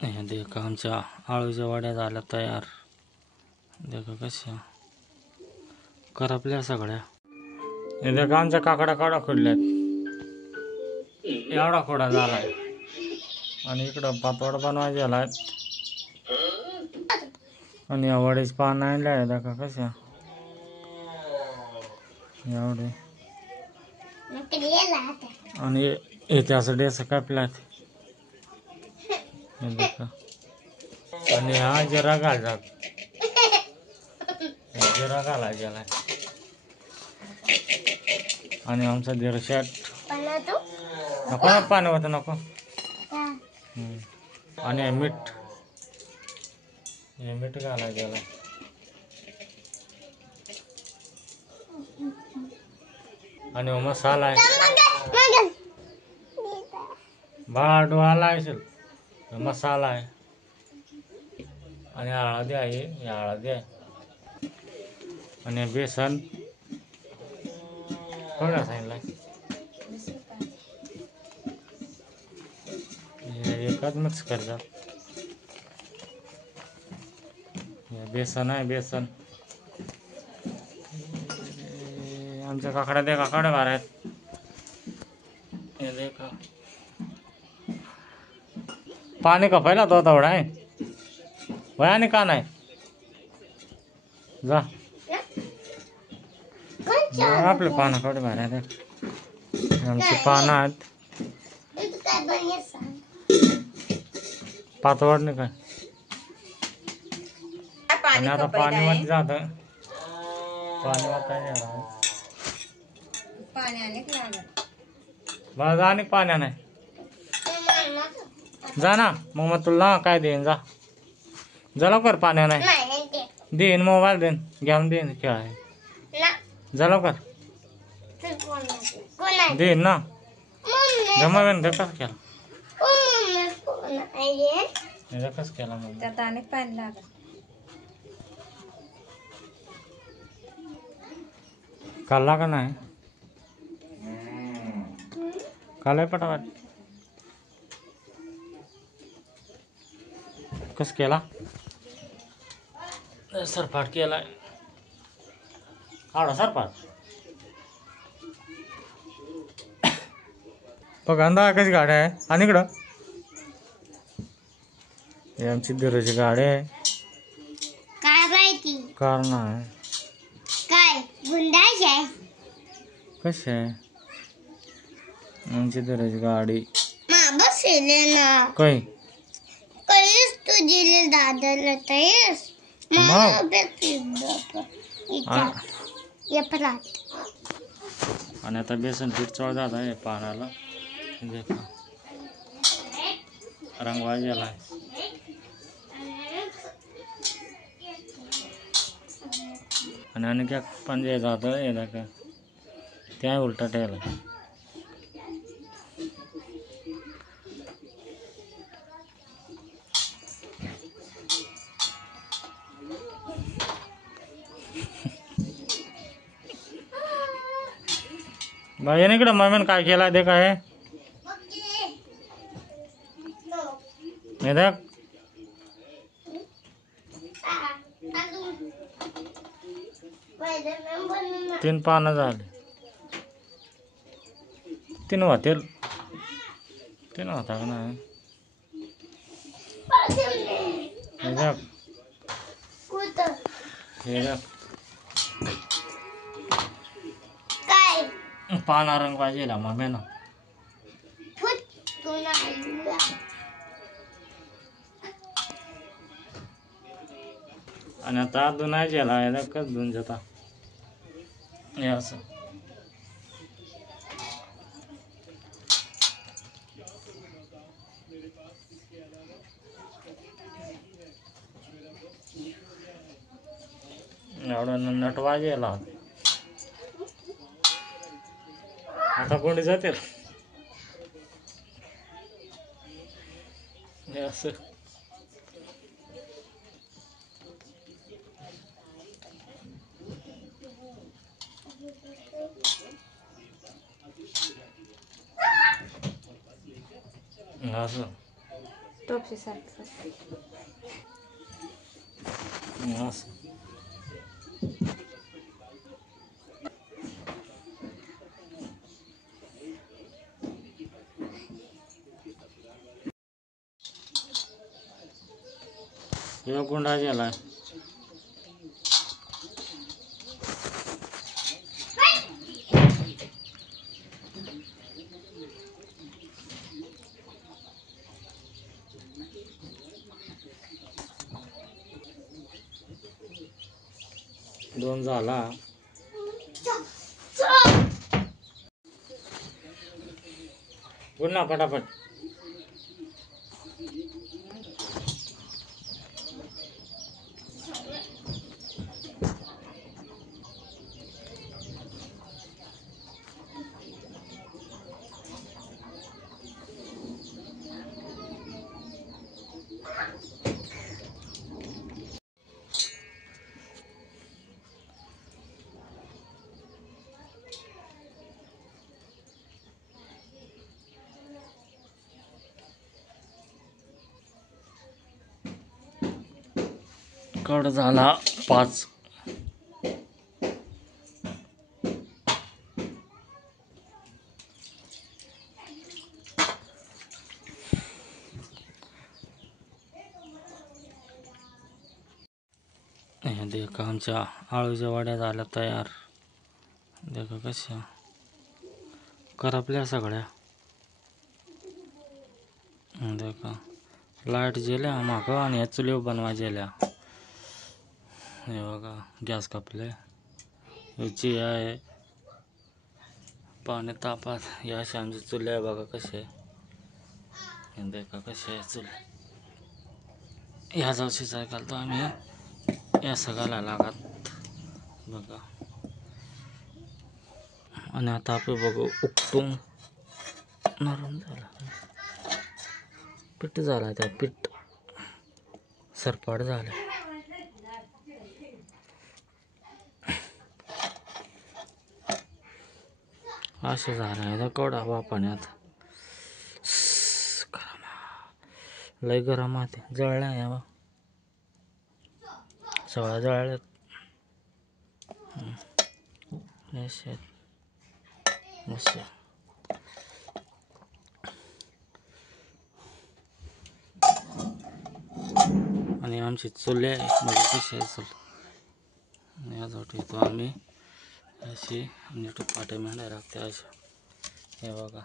हे देखा आमच्या आळूच्या वड्या झाल्या तयार. देखा कशा करपल्या सगळ्या. हे देखा आमच्या काकड्या काढा खुडल्यात. एवढा खोडा झालाय. आणि इकडं पातवड बनवायचे झालाय. आणि या वड्याची पानं आणल्या देखा कशा एवढे. आणि इथे असं डेस कापल्यात. आणि हा जिरा घालतात. जिरा घालायचा गेलाय. आणि आमचा जिरा शर्ट नको ना पाणी होतं नको. आणि मीठ मीठ घालायला गेलाय. आणि मसाला आहे भाडवाला असेल मसाला आहे. आणि हळदी आहे हळदी आहे. आणि बेसन थोडा सांगितलं एकाच मिक्स करतात. बेसन आहे बेसन. आमच्या काकड्या ते काकड्या बाहेर आहेत. हे देखा पाणी कपायला तो तेवढा आहे वयाने का नाही जा आपले पानं काढे बाहेर आहेत. आमची पानं आहेत पातवड नाही काय. आणि आता पाणी मध्ये जात पाणी वाटायला बरं जा आणि पाण्या नाही जा ना मग तुला काय देईन जा जा लवकर. पाण्या नाही देईन मोबाईल देईन घेऊन देईन खेळाय जा लवकर देईन ना जमावेन कसं केला कसं केला मग त्यात आणि पाणी लागत. काढला का नाही कालाय पटापट कस केला सरपाट केलाय आवडा सरपाट बघा कशी गाडी आहे. आणि इकडं ही आमची दिराची गाडी आहे. काय माहिती कारण आहे काय गुंडाच आहे कशी आहे आमची दिराची गाडी बसले ना काय कळीस तुझी दादाला तयस आणि आता बेसन पीठ चढ जात आहे पाण्याला रंगवा गेला. आणि क्या पंजे जात आहे का त्या उलटा ठेवला. भाई इकडं मम्मीने काय केला ते काय देख 3 पानं झाले 3 होतील 3 होता का नाही पाना रंग पाहिजे मम्मी ना आणि आता धुनायचे याला कस धुवून जाता हे असं एवढं नटवायचे याला. आता कोणी जाते हे असं असं टोपशी सारखं असं. हे गुंडा गेलाय. दोन झाला. गुन्हा पटापट. कड झाला 5. हे देख आमच्या आळूच्या वड्या झाल्या तयार. देखा कशा करपल्या सगळ्या. देखा लाईट गेल्या माग आणि या चुलीवर बनवा गेल्या. हे बघा गॅस कापले. याची आहे पाणी तापात. या अशी आमची चुले आहे बघा कसे. देखा कसे आहे चुले. ह्या जाऊशी सायकल तर आम्ही या सगळ्याला लागत बघा. आणि आता आपण बघू उपटून नरम झाला. पीठ झाला त्या पीठ सरपाट झालं. असे झालं कवडा पाण्यात लय गरम आहे. जळल्या या सगळ्या जळल्यात. मस्त. आणि आमची चुले म्हणजे कशी आहे चूल यासाठी तो आम्ही अशी नीट पाटे मेंढ्या लागते अशा. हे बघा